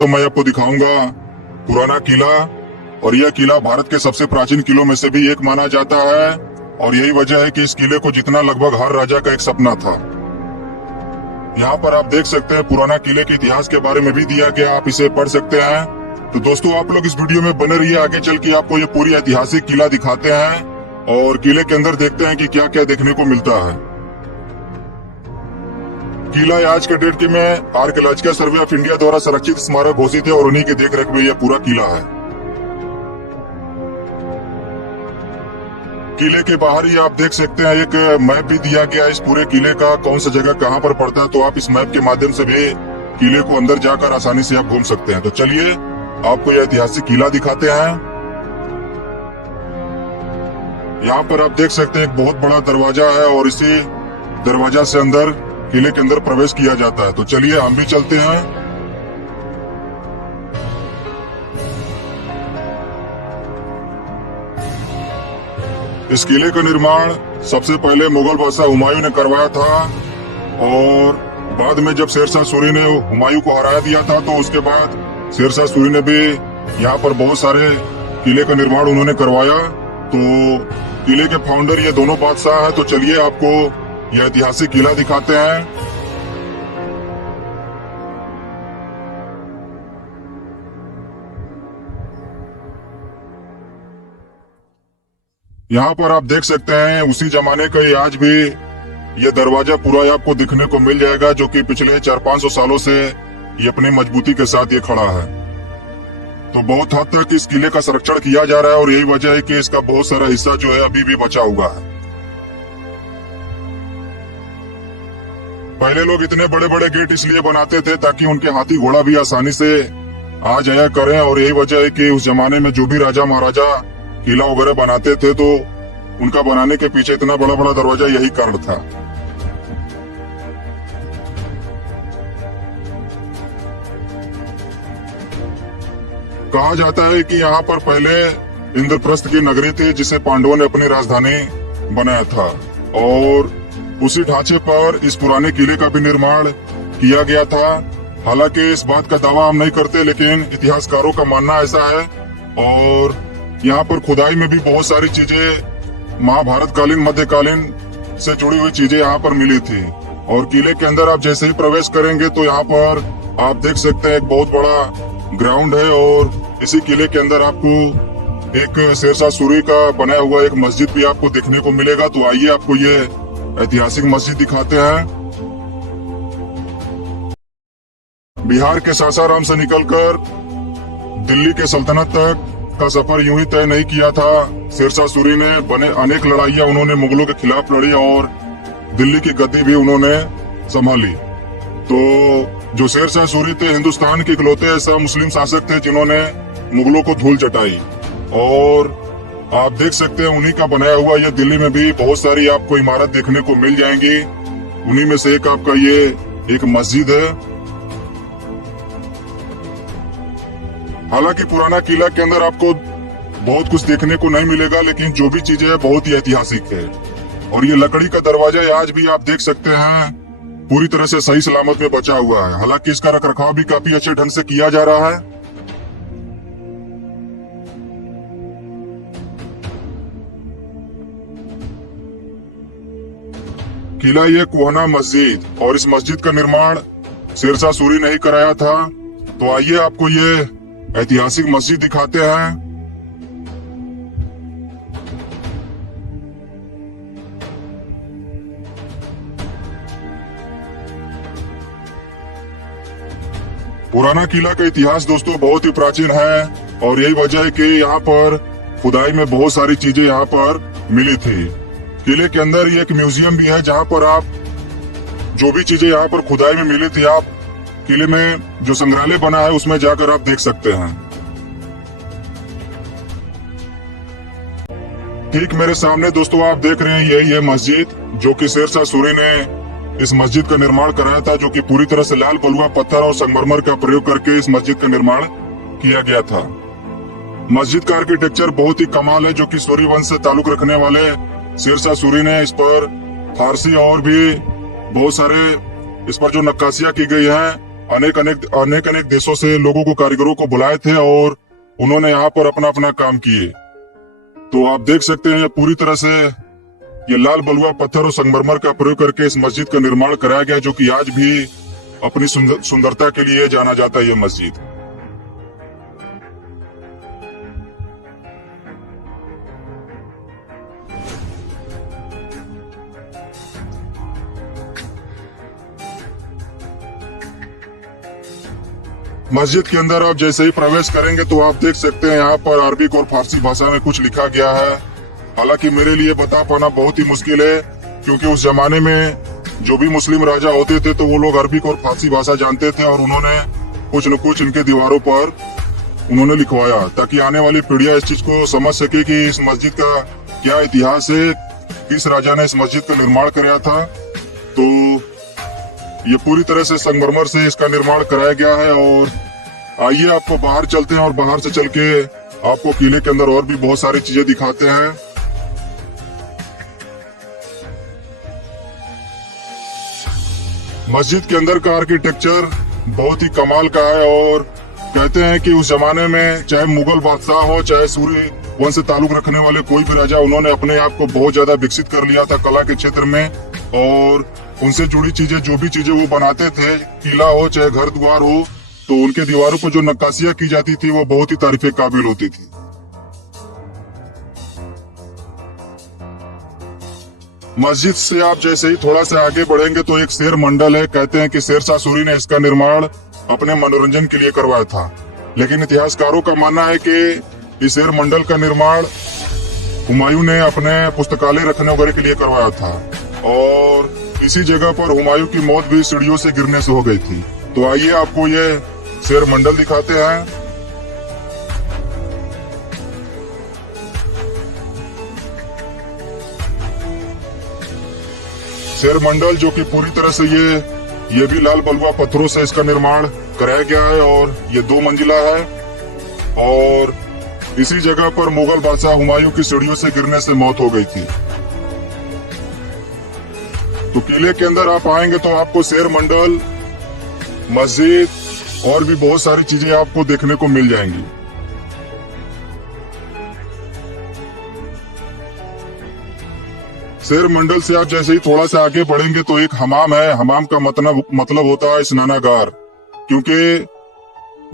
तो मैं आपको दिखाऊंगा पुराना किला। और यह किला भारत के सबसे प्राचीन किलों में से भी एक माना जाता है। और यही वजह है कि इस किले को जितना लगभग हर राजा का एक सपना था। यहाँ पर आप देख सकते हैं पुराना किले के इतिहास के बारे में भी दिया गया, आप इसे पढ़ सकते हैं। तो दोस्तों आप लोग इस वीडियो में बने रहिए, आगे चल के आपको ये पूरी ऐतिहासिक किला दिखाते हैं और किले के अंदर देखते हैं कि क्या क्या देखने को मिलता है। किला आज के डेट के में आर्कियोलॉजिकल सर्वे ऑफ इंडिया द्वारा संरक्षित स्मारक घोषित है और उन्हीं की देखरेख में यह पूरा किला है। किले के बाहर ही आप देख सकते हैं एक मैप भी दिया गया है इस पूरे किले का, कौन सा जगह कहां पर पड़ता है। तो आप इस मैप के माध्यम से भी किले को अंदर जाकर आसानी से आप घूम सकते हैं। तो चलिए आपको यह ऐतिहासिक किला दिखाते हैं। यहाँ पर आप देख सकते हैं एक बहुत बड़ा दरवाजा है और इसी दरवाजा से अंदर किले के अंदर प्रवेश किया जाता है। तो चलिए हम भी चलते हैं। इस किले का निर्माण सबसे पहले मुगल बादशाह हुमायूं ने करवाया था और बाद में जब शेरशाह सूरी ने हुमायूं को हरा दिया था तो उसके बाद शेरशाह सूरी ने भी यहाँ पर बहुत सारे किले का निर्माण उन्होंने करवाया। तो किले के फाउंडर ये दोनों बादशाह हैं। तो चलिए आपको यह ऐतिहासिक किला दिखाते हैं। यहाँ पर आप देख सकते हैं उसी जमाने का ये आज भी ये दरवाजा पूरा आपको दिखने को मिल जाएगा, जो कि पिछले 400-500 सालों से ये अपनी मजबूती के साथ ये खड़ा है। तो बहुत हद तक इस किले का संरक्षण किया जा रहा है और यही वजह है कि इसका बहुत सारा हिस्सा जो है अभी भी बचा हुआ है। पहले लोग इतने बड़े बड़े गेट इसलिए बनाते थे ताकि उनके हाथी घोड़ा भी आसानी से आ जाया करें। और यही वजह है कि उस जमाने में जो भी राजा महाराजा किला वगैरह बनाते थे तो उनका बनाने के पीछे इतना बड़ा बड़ा दरवाजा यही कारण था। कहा जाता है कि यहाँ पर पहले इंद्रप्रस्थ की नगरी थी जिसे पांडवों ने अपनी राजधानी बनाया था और उसी ढांचे पर इस पुराने किले का भी निर्माण किया गया था। हालांकि इस बात का दावा हम नहीं करते, लेकिन इतिहासकारों का मानना ऐसा है। और यहाँ पर खुदाई में भी बहुत सारी चीजें महाभारत कालीन मध्यकालीन से जुड़ी हुई चीजें यहाँ पर मिली थी। और किले के अंदर आप जैसे ही प्रवेश करेंगे तो यहाँ पर आप देख सकते हैं एक बहुत बड़ा ग्राउंड है और इसी किले के अंदर आपको एक शेरशाह सूरी का बनाया हुआ एक मस्जिद भी आपको देखने को मिलेगा। तो आइए आपको ये ऐतिहासिक मस्जिद दिखाते हैं। बिहार के सासाराम से निकलकर दिल्ली के सल्तनत तक का सफर यूं ही तय नहीं किया था। शेरशाह सूरी ने बने अनेक लड़ाइयां उन्होंने मुगलों के खिलाफ लड़ी और दिल्ली की गद्दी भी उन्होंने संभाली। तो जो शेरशाह सूरी थे हिंदुस्तान के इकलौते ऐसा मुस्लिम शासक थे जिन्होंने मुगलों को धूल चटाई। और आप देख सकते हैं उन्हीं का बनाया हुआ ये दिल्ली में भी बहुत सारी आपको इमारत देखने को मिल जाएंगी। उन्हीं में से एक आपका ये एक मस्जिद है। हालांकि पुराना किला के अंदर आपको बहुत कुछ देखने को नहीं मिलेगा, लेकिन जो भी चीजें है बहुत ही ऐतिहासिक है। और ये लकड़ी का दरवाजा आज भी आप देख सकते हैं पूरी तरह से सही सलामत में बचा हुआ है। हालांकि इसका रखरखाव भी काफी अच्छे ढंग से किया जा रहा है। किला ये कुहना मस्जिद और इस मस्जिद का निर्माण शेरशाह सूरी ने ही कराया था। तो आइए आपको ये ऐतिहासिक मस्जिद दिखाते हैं। पुराना किला का इतिहास दोस्तों बहुत ही प्राचीन है और यही वजह है कि यहाँ पर खुदाई में बहुत सारी चीजें यहाँ पर मिली थी। किले के अंदर ये एक म्यूजियम भी है जहाँ पर आप जो भी चीजें यहाँ पर खुदाई में मिली थी आप किले में जो संग्रहालय बना है उसमें जाकर आप देख सकते हैं। ठीक मेरे सामने दोस्तों आप देख रहे हैं यही है मस्जिद जो कि शेरशाह सूरी ने इस मस्जिद का निर्माण कराया था, जो कि पूरी तरह से लाल बलुआ पत्थर और संगमरमर का प्रयोग करके इस मस्जिद का निर्माण किया गया था। मस्जिद का आर्किटेक्चर बहुत ही कमाल है, जो कि सूरी वंश से ताल्लुक रखने वाले शेरशाह सूरी ने इस पर फारसी और भी बहुत सारे इस पर जो नक्काशियां की गई हैं अनेक अनेक देशों से लोगों को, कारीगरों को बुलाए थे और उन्होंने यहाँ पर अपना अपना काम किए। तो आप देख सकते हैं पूरी तरह से ये लाल बलुआ पत्थर और संगमरमर का प्रयोग करके इस मस्जिद का निर्माण कराया गया, जो कि आज भी अपनी सुंदरता के लिए जाना जाता है ये मस्जिद। मस्जिद के अंदर आप जैसे ही प्रवेश करेंगे तो आप देख सकते हैं यहाँ पर अरबिक और फारसी भाषा में कुछ लिखा गया है। हालांकि मेरे लिए बता पाना बहुत ही मुश्किल है, क्योंकि उस जमाने में जो भी मुस्लिम राजा होते थे तो वो लोग अरबिक और फारसी भाषा जानते थे, और उन्होंने कुछ न कुछ इनके दीवारों पर उन्होंने लिखवाया, ताकि आने वाली पीढ़ियां इस चीज को समझ सके कि इस मस्जिद का क्या इतिहास है, किस राजा ने इस मस्जिद का निर्माण कराया था। तो ये पूरी तरह से संगमरमर से इसका निर्माण कराया गया है। और आइए आपको बाहर चलते हैं और बाहर से चल के आपको किले के अंदर और भी बहुत सारी चीजें दिखाते हैं। मस्जिद के अंदर का आर्किटेक्चर बहुत ही कमाल का है, और कहते हैं कि उस जमाने में चाहे मुगल बादशाह हो, चाहे सूर्य वंश से ताल्लुक रखने वाले कोई भी राजा, उन्होंने अपने आप को बहुत ज्यादा विकसित कर लिया था कला के क्षेत्र में। और उनसे जुड़ी चीजें, जो भी चीजें वो बनाते थे, किला हो चाहे घर द्वार हो, तो उनके दीवारों पर जो नक्काशियां की जाती थी वो बहुत ही तारीफ काबिल होती थी। मस्जिद से आप जैसे ही थोड़ा सा आगे बढ़ेंगे तो एक शेर मंडल है। कहते हैं कि शेरशाह सूरी ने इसका निर्माण अपने मनोरंजन के लिए करवाया था, लेकिन इतिहासकारों का मानना है कि इस शेर मंडल का निर्माण हुमायूं ने अपने पुस्तकालय रखने वगैरह के लिए करवाया था, और इसी जगह पर हुमायूं की मौत भी सीढ़ियों से गिरने से हो गई थी। तो आइए आपको ये शेर मंडल दिखाते हैं। शेर मंडल जो कि पूरी तरह से ये भी लाल बलुआ पत्थरों से इसका निर्माण कराया गया है, और ये 2 मंजिला है, और इसी जगह पर मुगल बादशाह हुमायूं की सीढ़ियों से गिरने से मौत हो गई थी। तो किले के अंदर आप आएंगे तो आपको शेर मंडल, मस्जिद और भी बहुत सारी चीजें आपको देखने को मिल जाएंगी। शेर मंडल से आप जैसे ही थोड़ा सा आगे बढ़ेंगे तो एक हमाम है। हमाम का मतलब होता है स्नानागार, क्योंकि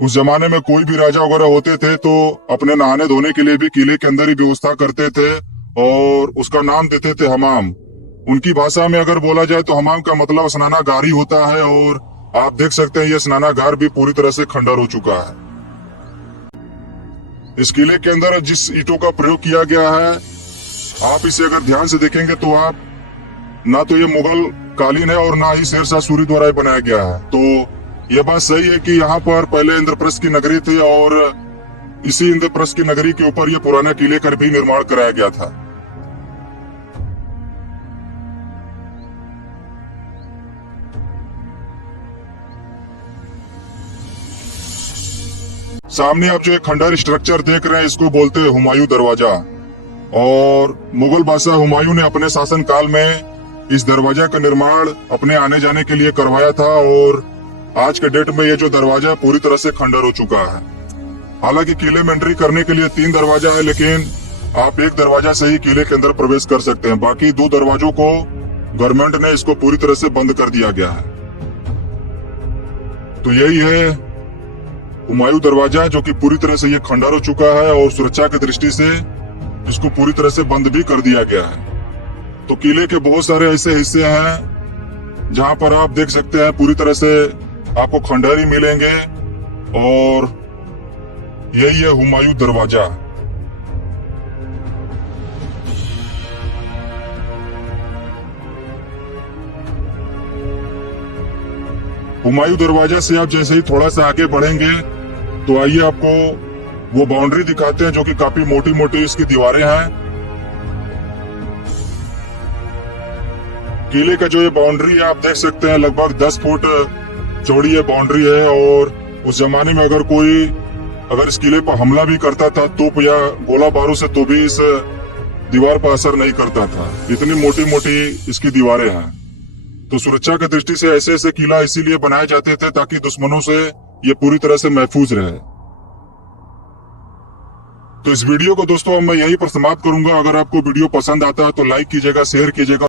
उस जमाने में कोई भी राजा वगैरह होते थे तो अपने नहाने धोने के लिए भी किले के अंदर ही व्यवस्था करते थे, और उसका नाम देते थे हमाम। उनकी भाषा में अगर बोला जाए तो हमाम का मतलब स्नानागार ही होता है। और आप देख सकते हैं ये स्नानागार भी पूरी तरह से खंडर हो चुका है। इस किले के अंदर जिस ईंटों का प्रयोग किया गया है, आप इसे अगर ध्यान से देखेंगे तो आप ना तो ये मुगल कालीन है और ना ही शेरशाह सूरी द्वारा बनाया गया है। तो ये बात सही है कि यहाँ पर पहले इंद्रप्रस्थ की नगरी थी, और इसी इंद्रप्रस्थ की नगरी के ऊपर ये पुराना किले का भी निर्माण कराया गया था। सामने आप जो एक खंडर स्ट्रक्चर देख रहे हैं, इसको बोलते हैं हुमायूं दरवाजा। और मुगल बादशाह हुमायूं ने अपने शासन काल में इस दरवाजा का निर्माण अपने आने जाने के लिए करवाया था, और आज के डेट में ये जो दरवाजा पूरी तरह से खंडर हो चुका है। हालांकि किले में एंट्री करने के लिए 3 दरवाजा है, लेकिन आप एक दरवाजा से ही किले के अंदर प्रवेश कर सकते हैं। बाकी 2 दरवाजों को गवर्नमेंट ने इसको पूरी तरह से बंद कर दिया गया है। तो यही है हुमायूं दरवाजा, जो कि पूरी तरह से ये खंडर हो चुका है, और सुरक्षा की दृष्टि से इसको पूरी तरह से बंद भी कर दिया गया है। तो किले के बहुत सारे ऐसे हिस्से हैं जहां पर आप देख सकते हैं पूरी तरह से आपको खंडर ही मिलेंगे, और यही है हुमायूं दरवाजा। हुमायूं दरवाजा से आप जैसे ही थोड़ा सा आगे बढ़ेंगे तो आइए आपको वो बाउंड्री दिखाते हैं, जो कि काफी मोटी मोटी इसकी दीवारें हैं। किले का जो ये बाउंड्री है आप देख सकते हैं, लगभग 10 फुट चौड़ी ये बाउंड्री है। और उस जमाने में अगर इस किले पर हमला भी करता था तोप या गोला बारूद से, तो भी इस दीवार पर असर नहीं करता था। इतनी मोटी मोटी इसकी दीवारें हैं। तो सुरक्षा की दृष्टि से ऐसे ऐसे किला इसीलिए बनाए जाते थे ताकि दुश्मनों से ये पूरी तरह से महफूज रहे। तो इस वीडियो को दोस्तों मैं यहीं पर समाप्त करूंगा। अगर आपको वीडियो पसंद आता है तो लाइक कीजिएगा, शेयर कीजिएगा।